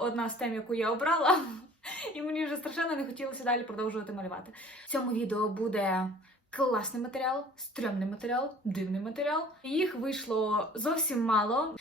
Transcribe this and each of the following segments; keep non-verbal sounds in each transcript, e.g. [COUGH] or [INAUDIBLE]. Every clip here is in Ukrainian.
одна з тем, яку я обрала, [LAUGHS] і мені вже страшенно не хотілося далі продовжувати малювати. В цьому відео буде класний матеріал, стрьомний матеріал, дивний матеріал. Їх вийшло зовсім мало.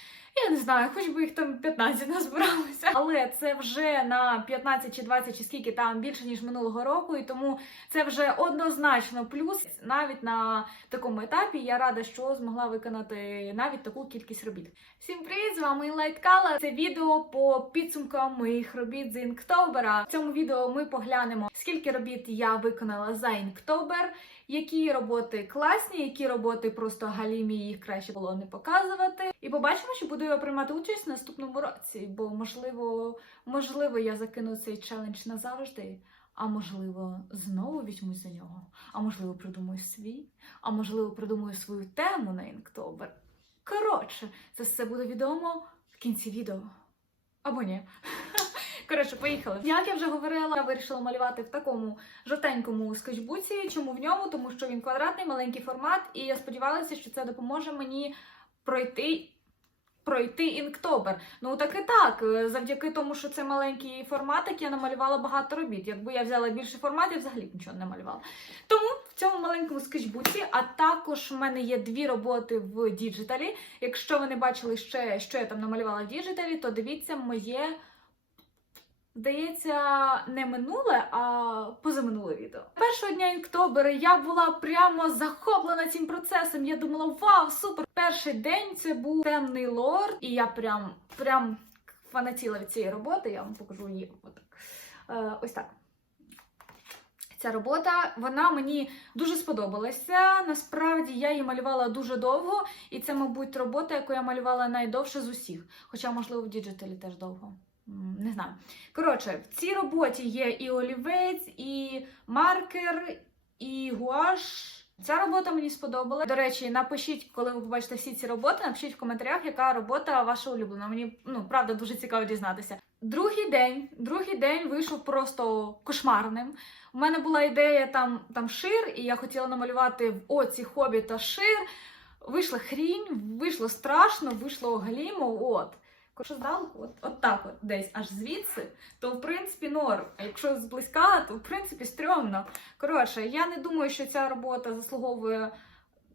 Я не знаю, хоч би їх там 15 назбиралося. Але це вже на 15 чи 20 чи скільки там більше ніж минулого року, і тому це вже однозначно плюс. Навіть на такому етапі я рада, що змогла виконати навіть таку кількість робіт. Всім привіт! З вами Light Color. Це відео по підсумкам моїх робіт з Інктобера. В цьому відео ми поглянемо, скільки робіт я виконала за Інктобер, які роботи класні, які роботи просто галімі, їх краще було не показувати. І побачимо, чи буду я приймати участь в наступному році, бо можливо, можливо, я закину цей челендж назавжди. А можливо, знову візьмусь за нього. А можливо, придумаю свій, а можливо, придумаю свою тему на Інктобер. Коротше, це все буде відомо в кінці відео. Або ні. [LAUGHS] Коротше, поїхали. Як я вже говорила, я вирішила малювати в такому жовтенькому скетчбуці. Чому в ньому? Тому що він квадратний, маленький формат, і я сподівалася, що це допоможе мені пройти. Пройти інктобер. Ну так і так. е, Завдяки тому, що це маленький форматик, я намалювала багато робіт. Якби я взяла більше формат, я взагалі нічого не малювала. Тому в цьому маленькому скетчбуці, а також в мене є дві роботи в діджиталі. Якщо ви не бачили ще, що я там намалювала в діджиталі, то дивіться моє. Здається, не минуле, а позаминуле відео. Першого дня інктобера я була прямо захоплена цим процесом. Я думала, вау, супер! Перший день це був темний лорд, і я прям прям фанатіла від цієї роботи. Я вам покажу її отак. Е, ось так. Ця робота вона мені дуже сподобалася. Насправді я її малювала дуже довго, і це, мабуть, робота, яку я малювала найдовше з усіх. Хоча, можливо, в діджиталі теж довго. Не знаю. Коротше, в цій роботі є і олівець, і маркер, і гуаш. Ця робота мені сподобалась. До речі, напишіть, коли ви побачите всі ці роботи, напишіть в коментарях, яка робота ваша улюблена. Мені ну правда дуже цікаво дізнатися. Другий день, другий день вийшов просто кошмарним. У мене була ідея там, там шир, і я хотіла намалювати в оці хобіта шир. Вийшла хрінь, вийшло страшно, вийшло галімо. От. Якщо от, от так от десь аж звідси, то в принципі норм. А якщо зблизька, то в принципі стрьомно. Коротше, я не думаю, що ця робота заслуговує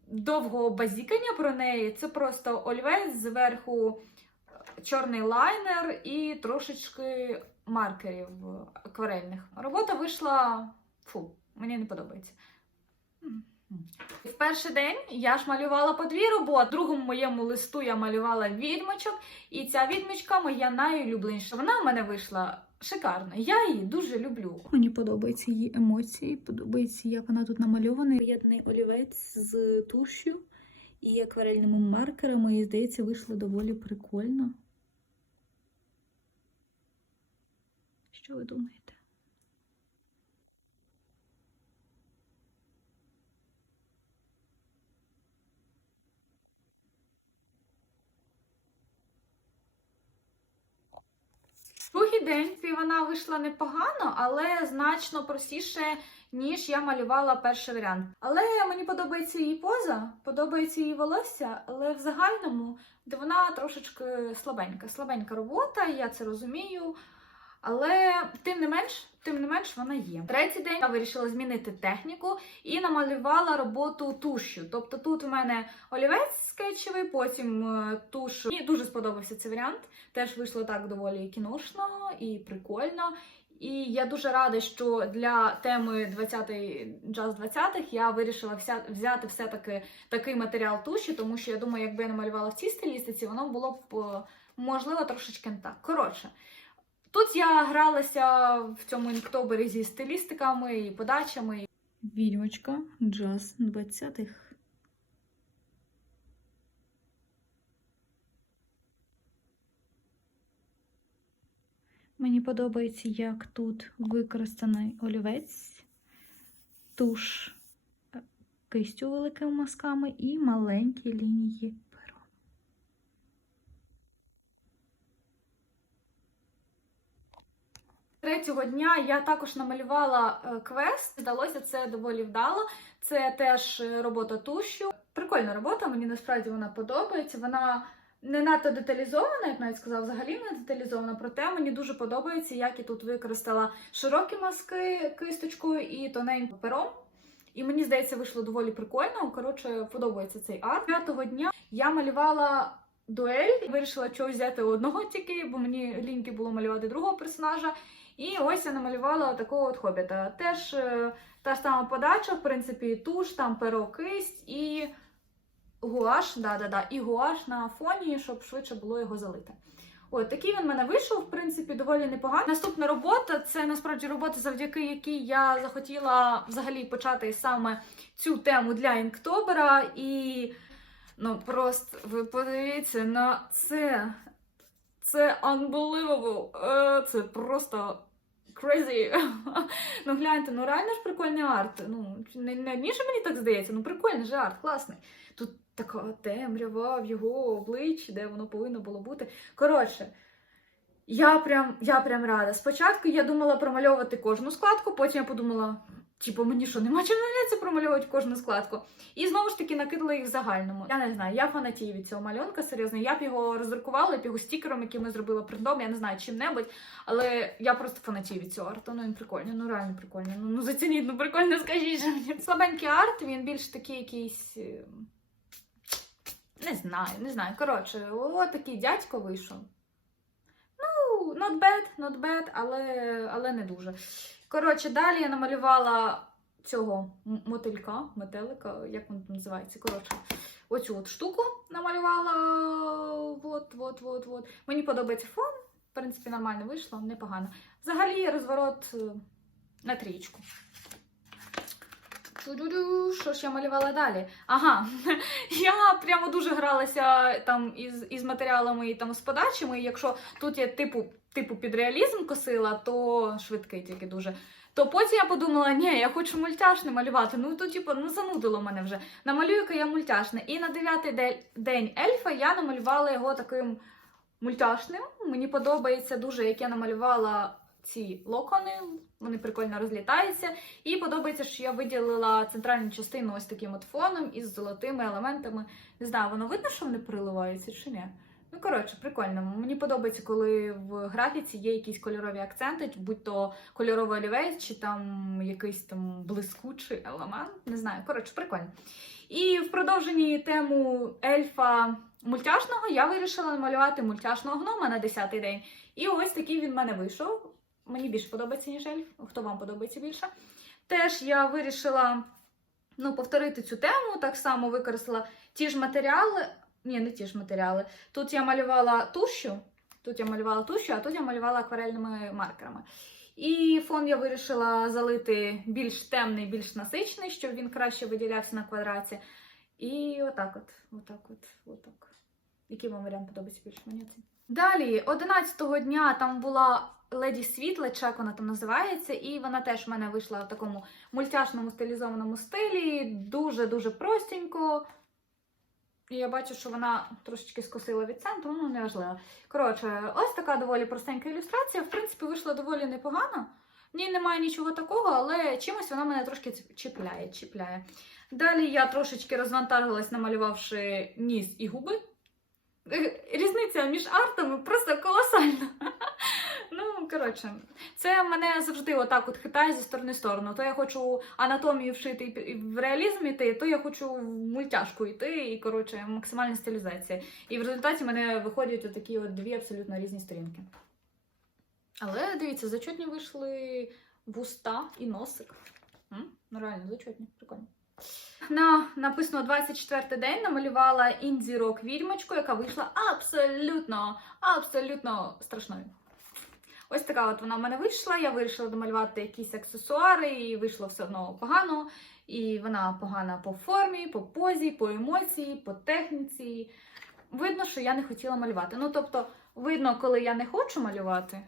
довгого базікання про неї. Це просто олівець, зверху е, чорний лайнер і трошечки маркерів акварельних. Робота вийшла фу, мені не подобається. В перший день я ж малювала по дві роботи. В другому моєму листу я малювала відьмочок, і ця відьмочка моя найулюбленіша. Вона в мене вийшла шикарна. Я її дуже люблю. Мені подобаються її емоції, подобається, як вона тут намальована. Поєднаний олівець з тушю і акварельними маркерами, і здається, вийшло доволі прикольно. Що ви думаєте? День вона вийшла непогано, але значно простіше, ніж я малювала перший варіант. Але мені подобається її поза, подобається її волосся, але в загальному вона трошечки слабенька. Слабенька робота, я це розумію. Але тим не менш, тим не менш, вона є. Третій день я вирішила змінити техніку і намалювала роботу тушю. Тобто тут у мене олівець скетчевий, потім е, туш. Мені дуже сподобався цей варіант. Теж вийшло так доволі кіношно і прикольно. І я дуже рада, що для теми 20-й джаз 20-х я вирішила вся, взяти все-таки такий матеріал туші, тому що я думаю, якби я намалювала в цій стилістиці, воно було б е, можливо трошечки не так. Коротше. Тут я гралася в цьому інктобері зі стилістиками і подачами. Відьмочка, джаз 20-х. Мені подобається, як тут використаний олівець, туш е, кистю великими мазками і маленькі лінії Третього дня я також намалювала е, квест. Здалося це доволі вдало. Це теж е, робота тушю. Прикольна робота, мені насправді вона подобається. Вона не надто деталізована, як навіть сказав, взагалі не деталізована. Проте мені дуже подобається, як я тут використала широкі мазки кисточкою і тоненьким пером. І мені здається, вийшло доволі прикольно. Коротше, подобається цей арт. П'ятого дня я малювала дуель, вирішила чогось взяти одного тільки, бо мені ліньки було малювати другого персонажа. І ось я намалювала такого от хобіта. Теж е, та ж сама подача, в принципі, туш, там перо кисть і гуаш, да-да-да, і гуаш на фоні, щоб швидше було його залити. От такий він в мене вийшов, в принципі, доволі непогано. Наступна робота це насправді робота, завдяки якій я захотіла взагалі почати саме цю тему для інктобера. І ну просто ви подивіться на це. Це unbelievable. Е, Це просто crazy. [LAUGHS] Ну гляньте, ну реально ж прикольний арт. Ну, не, не одніше мені так здається, ну прикольний же арт, класний. Тут така темрява в його обличчі, де воно повинно було бути. Коротше, я прям, я прям рада. Спочатку я думала промальовувати кожну складку, потім я подумала, типу, мені що, нема чим навіть промальовувати кожну складку. І знову ж таки накидала їх в загальному. Я не знаю, я фанатію від цього малюнка, серйозно. Я б його роздрукувала, я б його стікером, який ми зробили принтом, я не знаю чим-небудь, але я просто фанатію від цього арту. Ну він прикольний, ну реально прикольний. Ну, ну зацініть, ну прикольно скажіть же мені. Слабенький арт, він більш такий якийсь. е, Не знаю, не знаю. Коротше, о, такий дядько вийшов. Ну, not bad, not bad, але, але не дуже. Коротше, далі я намалювала цього мотилька, метелика, як він називається. Коротше, оцю от штуку намалювала. От, от, от, от. Мені подобається фон. В принципі, нормально вийшло, непогано. Взагалі розворот е, на трієчку. Що ж я малювала далі? Ага, [LAUGHS] я прямо дуже гралася там із, із матеріалами і там з подачами. І якщо тут я типу, типу під реалізм косила, то швидкий тільки дуже. То потім я подумала, ні, я хочу мультяшне малювати. Ну то типу, ну занудило мене вже. Намалюю-ка я мультяшне. І на дев'ятий де- день ельфа я намалювала його таким мультяшним. Мені подобається дуже, як я намалювала ці локони. Вони прикольно розлітаються. І подобається, що я виділила центральну частину ось таким от фоном із золотими елементами. Не знаю, воно видно, що вони переливаються чи ні? Ну, коротше, прикольно. Мені подобається, коли в графіці є якісь кольорові акценти, будь то кольоровий олівець, чи там якийсь там блискучий елемент. Не знаю, коротше, прикольно. І в продовженні тему ельфа мультяшного я вирішила намалювати мультяшного гнома на 10-й день. І ось такий він в мене вийшов. Мені більше подобається, ніж ельф. Хто вам подобається більше? Теж я вирішила ну, повторити цю тему, так само використала ті ж матеріали. Ні, не ті ж матеріали. Тут я малювала тушю, тут я малювала тушю, а тут я малювала акварельними маркерами. І фон я вирішила залити більш темний, більш насичений, щоб він краще виділявся на квадраті. І отак от, отак от, отак. Який вам варіант подобається більше мені? Далі, 11-го дня там була Леді Світла, як вона там називається, і вона теж в мене вийшла в такому мультяшному стилізованому стилі, дуже-дуже простенько. І я бачу, що вона трошечки скосила від центру, ну не важливо. Коротше, ось така доволі простенька ілюстрація. В принципі, вийшла доволі непогано. В ній немає нічого такого, але чимось вона мене трошки чіпляє. чіпляє. Далі я трошечки розвантажилась, намалювавши ніс і губи. Е, Різниця між артами просто колосальна. Ну, коротше, це мене завжди отак от хитає зі сторони в сторону. То я хочу анатомію вшити і в реалізм йти, то я хочу в мультяшку йти, і коротше, максимальна стилізація. І в результаті мене виходять такі от дві абсолютно різні сторінки. Але дивіться, зачетні вийшли вуста і носик. Ну, реально, зачетні, прикольно. На написано 24 день намалювала інді рок відьмочку, яка вийшла абсолютно, абсолютно страшною. Ось така от вона в мене вийшла. Я вирішила домалювати якісь аксесуари, і вийшло все одно погано. І вона погана по формі, по позі, по емоції, по техніці. Видно, що я не хотіла малювати. Ну, тобто, видно, коли я не хочу малювати,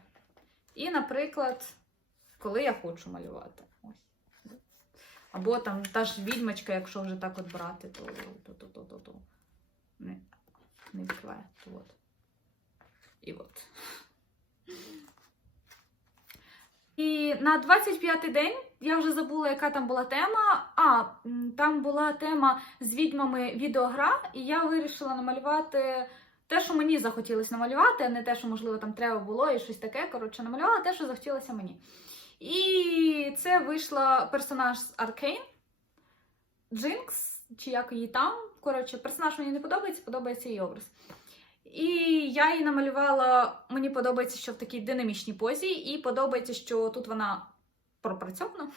і, наприклад, коли я хочу малювати. Або там та ж відьмачка, якщо вже так от брати, то, то, то, то, то, то. Не, не відкриває. І от. І на 25-й день я вже забула, яка там була тема. А, там була тема з відьмами відеогра, і я вирішила намалювати те, що мені захотілося намалювати, а не те, що, можливо, там треба було і щось таке. Коротше, намалювала те, що захотілося мені. І це вийшла персонаж з Аркейн. Джинкс, чи як її там. Коротше, персонаж мені не подобається, подобається її образ. І я її намалювала. Мені подобається, що в такій динамічній позі, і подобається, що тут вона пропрацьована,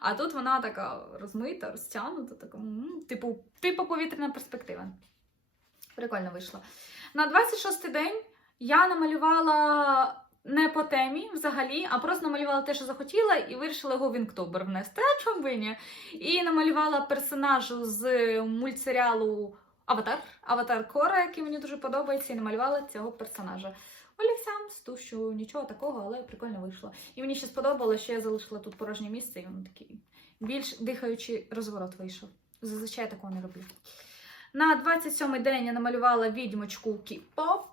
а тут вона така розмита, розтягнута, така, типу, типу повітряна перспектива. Прикольно вийшло. На 26-й день я намалювала не по темі взагалі, а просто намалювала те, що захотіла, і вирішила його в інктобер внести. А чому би ні? І намалювала персонажу з мультсеріалу Аватар, Аватар Кора, який мені дуже подобається, і намалювала цього персонажа. Олівцям з тушу, нічого такого, але прикольно вийшло. І мені ще сподобалося, що я залишила тут порожнє місце, і воно такий більш дихаючий розворот вийшов. Зазвичай такого не роблю. На 27-й день я намалювала відьмочку Кіп-поп.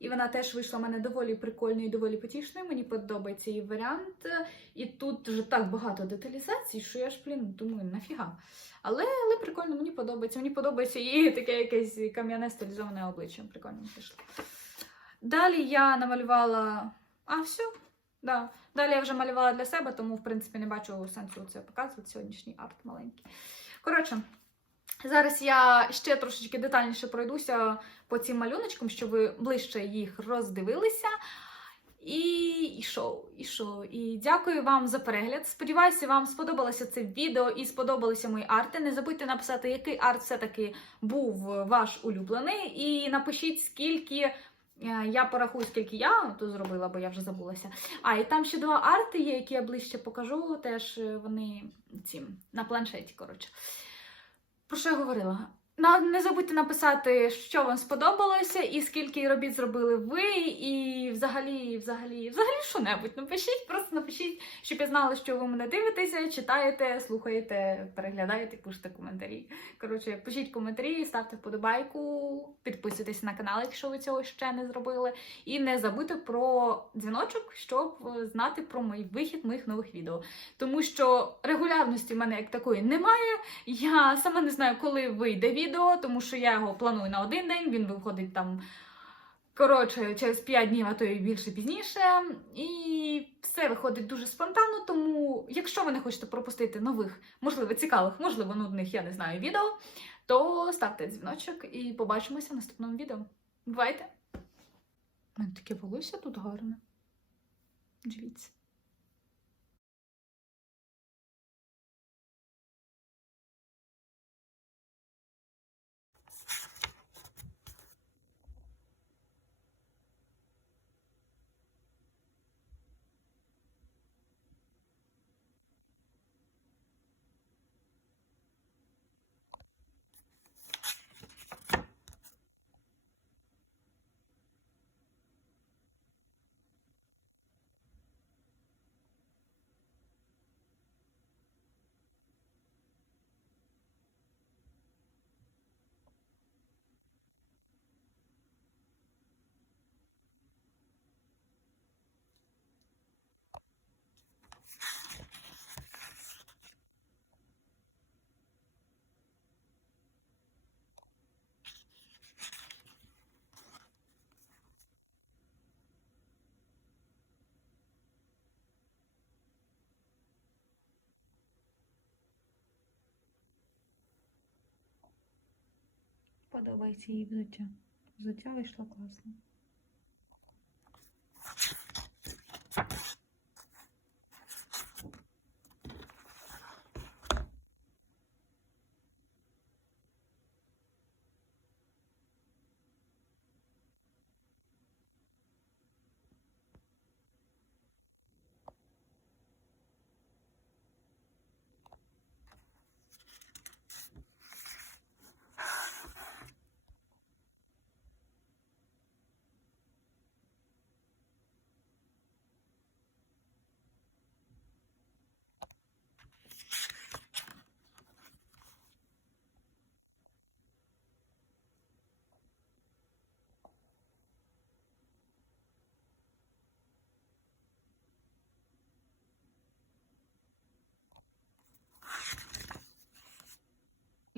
І вона теж вийшла в мене доволі прикольною і доволі потішною. Мені подобається її варіант. І тут вже так багато деталізацій, що я ж, блін, думаю, нафіга. Але, але прикольно, мені подобається. Мені подобається її таке якесь кам'яне стилізоване обличчя. Прикольно вийшло. Далі я намалювала. А, все. Да. Далі я вже малювала для себе, тому, в принципі, не бачу сенсу це показувати. Сьогоднішній арт маленький. Коротше, зараз я ще трошечки детальніше пройдуся по цим малюночкам, щоб ви ближче їх роздивилися. І, і що, і що. І дякую вам за перегляд. Сподіваюся, вам сподобалося це відео і сподобалися мої арти. Не забудьте написати, який арт все-таки був ваш улюблений. І напишіть, скільки. е, Я порахую, скільки я тут зробила, бо я вже забулася. А, і там ще два арти є, які я ближче покажу. Теж вони ці на планшеті, коротше. Про що я говорила? Не забудьте написати, що вам сподобалося, і скільки робіт зробили ви, і взагалі, взагалі, взагалі що-небудь. Напишіть, просто напишіть, щоб я знала, що ви мене дивитеся, читаєте, слухаєте, переглядаєте, пишете коментарі. Коротше, пишіть коментарі, ставте вподобайку, підписуйтесь на канал, якщо ви цього ще не зробили. І не забудьте про дзвіночок, щоб знати про мій вихід моїх нових відео. Тому що регулярності в мене як такої немає. Я сама не знаю, коли вийде відео, тому що я його планую на один день, він виходить там. Коротше, через 5 днів, а то і більше пізніше. І все виходить дуже спонтанно. Тому, якщо ви не хочете пропустити нових, можливо, цікавих, можливо, нудних, я не знаю, відео, то ставте дзвіночок і побачимося в наступному відео. Бувайте! У мене таке волосся тут гарне. Дивіться. Подобається їй взуття. Взуття вийшло класно.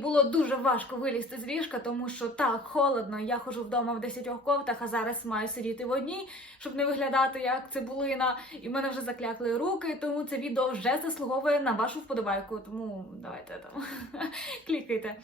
Було дуже важко вилізти з ліжка, тому що так холодно. Я хожу вдома в десятьох ковтах, а зараз маю сидіти в одній, щоб не виглядати як цибулина. І в мене вже заклякли руки, тому це відео вже заслуговує на вашу вподобайку. Тому давайте там [LAUGHS] клікайте.